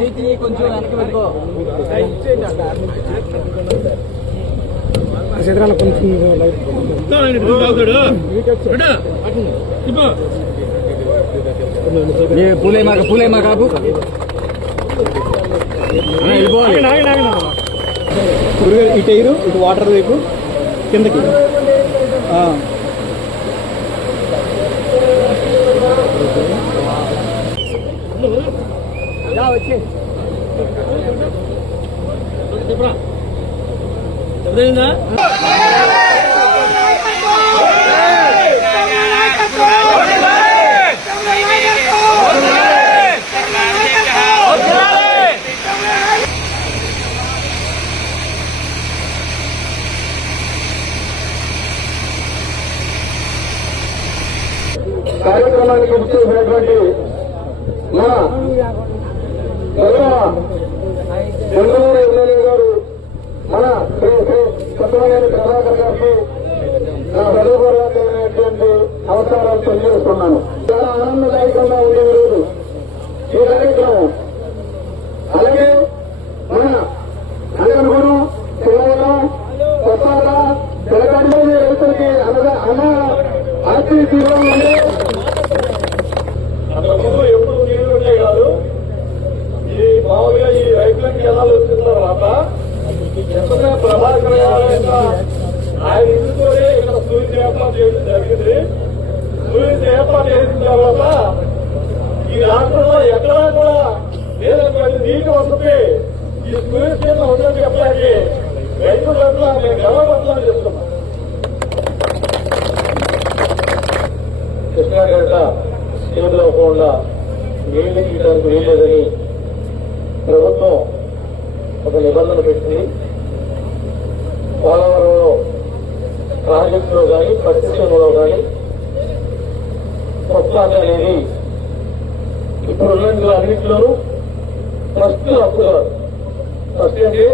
చేతి కొంచెం వెనక్కి పెట్టుకో. చిత్రాల కొంచెం లైట్ ఏ పూలే మాక పూలే మా కాపు ఇటు ఎయిరు ఇటు వాటర్ వైపు కిందకి ఆ. వచ్చి కార్యక్రమానికి ఇచ్చేసినటువంటి మన గౌరవ బెంగళూరు ఎమ్మెల్యే గారు మన శ్రీ శ్రీ కొత్తమనేని ప్రభాకర్ గారికి నా హృదయపూర్వకమైనటువంటి అవసరాలు తెలియజేస్తున్నాను. చాలా ఆనందదాయకంగా ఉండే రోజు. ఈ కార్యక్రమం. అలాగే మన అనంతపురం శివవరం కొత్తాల తెలంగాణ రైతులకి అనగా అన్న ఆర్టీ తీవ్రం ఉండే అంతకుముందు ఎప్పుడు నీళ్ళు ఉండే కాదు ఈ మామూలుగా ఈ రైతులకి వచ్చిన తర్వాత ఎప్పుడైనా ప్రభాకర్ యొక్క ఆయన ఇందుతోనే ఇక్కడ సూర్యుడు ఏర్పాటు చేయడం జరిగింది. సూర్యుడు ఏర్పాటు చేసిన తర్వాత ఈ రాష్ట్రంలో ఎక్కడా కూడా లేనటువంటి నీటి వసతి ఈ సూర్యుడు కింద ఉందని చెప్పడానికి రైతుల పట్ల మేము గర్వపడతామని చెప్తున్నాం. కృష్ణా డెల్ట చేతిలో పోకుండా నీళ్ళు తీయడానికి వీల్లేదని ప్రభుత్వం ఒక నిబంధన పెట్టి పోలవరంలో ప్రాజెక్టులో కానీ పరిశ్రమలో కానీ కొత్త అనేది ఇప్పుడు ఉన్న అన్నింటిలోనూ ఫస్ట్ అప్పుడు ఫస్ట్ అంటే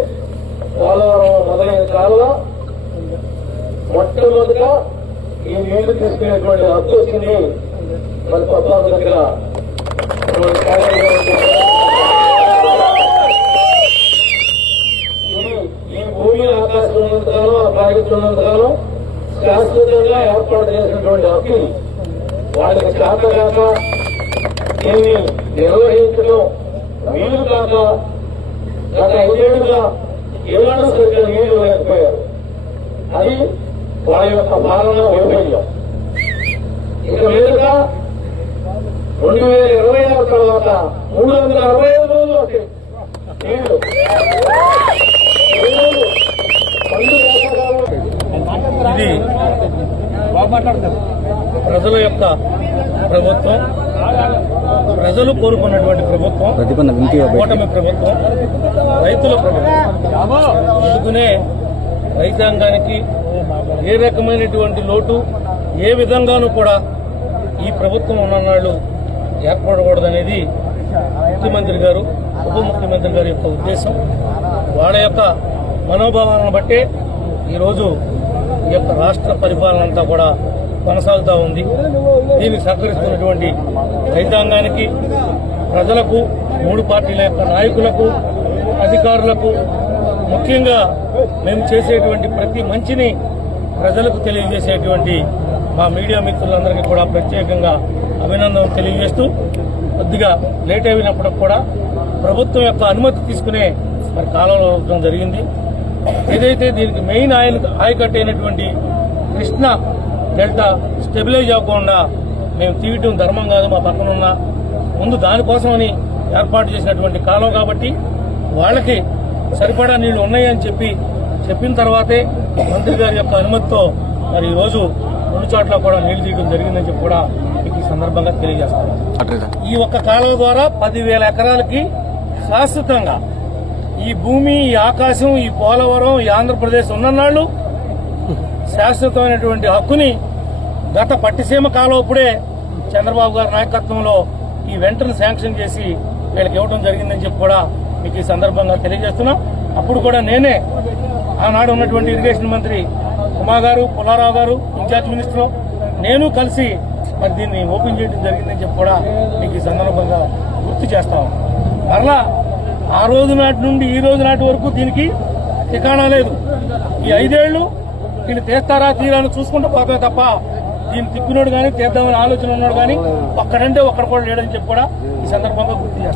పోలవరం మొదలైన కాలంలో మొట్టమొదట ఈ నీళ్ళు తీసుకునేటువంటి హక్కు వచ్చింది. మన కొత్త దగ్గర మన కార్యాలయంలో ఉంటుంది. ఇది ఈ భూమి ఆకాశం ఉన్నంతకాలం ఆ ప్రాజెక్టు ఉన్నంతకాలం శాశ్వతంగా ఏర్పాటు చేసినటువంటి హక్కు ఇది. వాళ్ళకి చేత కాక దీన్ని నిర్వహించడం వీలు కాక గత ఐదేళ్ళుగా ఏనాడు సరిగ్గా నీళ్ళు లేకపోయారు. అది వారి యొక్క పాలన వైఫల్యం. ఇక మీదుగా రెండు వేల ఇరవై ఆరు తర్వాత మూడు వందల అరవై ఐదు రోజులు వస్తాయి నీళ్ళు. ఇది ప్రజల యొక్క ప్రభుత్వం ప్రజలు కోరుకున్నటువంటి ప్రభుత్వం కూటమి ప్రభుత్వం రైతుల ప్రభుత్వం. అందుకనే రైతాంగానికి ఏ రకమైనటువంటి లోటు ఏ విధంగానూ కూడా ఈ ప్రభుత్వం ఉన్ననాళ్ళు ఏర్పడకూడదనేది ముఖ్యమంత్రి గారు ఉప ముఖ్యమంత్రి గారి యొక్క ఉద్దేశం. వాళ్ళ యొక్క మనోభావాలను బట్టే ఈరోజు ఈ యొక్క రాష్ట్ర పరిపాలన అంతా కూడా కొనసాగుతూ ఉంది. దీన్ని సహకరిస్తున్నటువంటి రైతాంగానికి ప్రజలకు మూడు పార్టీల యొక్క నాయకులకు అధికారులకు ముఖ్యంగా మేము చేసేటువంటి ప్రతి మంచిని ప్రజలకు తెలియజేసేటువంటి మా మీడియా మిత్రులందరికీ కూడా ప్రత్యేకంగా అభినందనలు తెలియజేస్తూ కొద్దిగా లేట్ అయినప్పుడు కూడా ప్రభుత్వం యొక్క అనుమతి తీసుకునే మరి కాలంలో జరిగింది ఏదైతే దీనికి మెయిన్ ఆయన ఆయకట్టు అయినటువంటి కృష్ణ డెల్టా స్టెబిలైజ్ అవ్వకుండా మేము తీయటం ధర్మం కాదు మా పక్కన ఉన్న ముందు దానికోసమని ఏర్పాటు చేసినటువంటి కాలం కాబట్టి వాళ్ళకి సరిపడా నీళ్ళు ఉన్నాయని చెప్పి చెప్పిన తర్వాతే మంత్రి గారి యొక్క అనుమతితో మరి ఈ రోజు రెండు చోట్ల కూడా నీళ్ళు తీయడం జరిగిందని చెప్పి కూడా మీకు ఈ సందర్భంగా తెలియజేస్తాను ఈ ఒక్క కాలువ ద్వారా పదివేల ఎకరాలకి శాశ్వతంగా ఈ భూమి ఈ ఆకాశం ఈ పోలవరం ఈ ఆంధ్రప్రదేశ్ ఉన్ననాళ్ళు శాశ్వతమైనటువంటి హక్కుని గత పట్టిసీమ కాలవప్పుడే చంద్రబాబు గారి నాయకత్వంలో ఈ వెంటనే శాంక్షన్ చేసి వీళ్ళకి ఇవ్వడం జరిగిందని చెప్పి కూడా మీకు ఈ సందర్భంగా తెలియజేస్తున్నాం. అప్పుడు కూడా నేనే ఆనాడు ఉన్నటువంటి ఇరిగేషన్ మంత్రి ఉమా గారు పుల్లారావు గారు ఇన్ఛార్జ్ మినిస్టర్ నేను కలిసి మరి దీన్ని ఓపెన్ చేయడం జరిగిందని చెప్పి కూడా మీకు ఈ సందర్భంగా గుర్తు చేస్తాం మరలా ఆ రోజు నాటి నుండి ఈ రోజు నాటి వరకు దీనికి ఠికాణా లేదు. ఈ ఐదేళ్ళు దీన్ని తీస్తారా తీరాని చూసుకుంటూ పోతే తప్ప దీన్ని తిప్పినోడు కానీ తీద్దామని ఆలోచన ఉన్నాడు కానీ ఒక్కడంటే ఒక్కడ కూడా లేడని చెప్పి కూడా ఈ సందర్భంగా గుర్తు చేస్తాను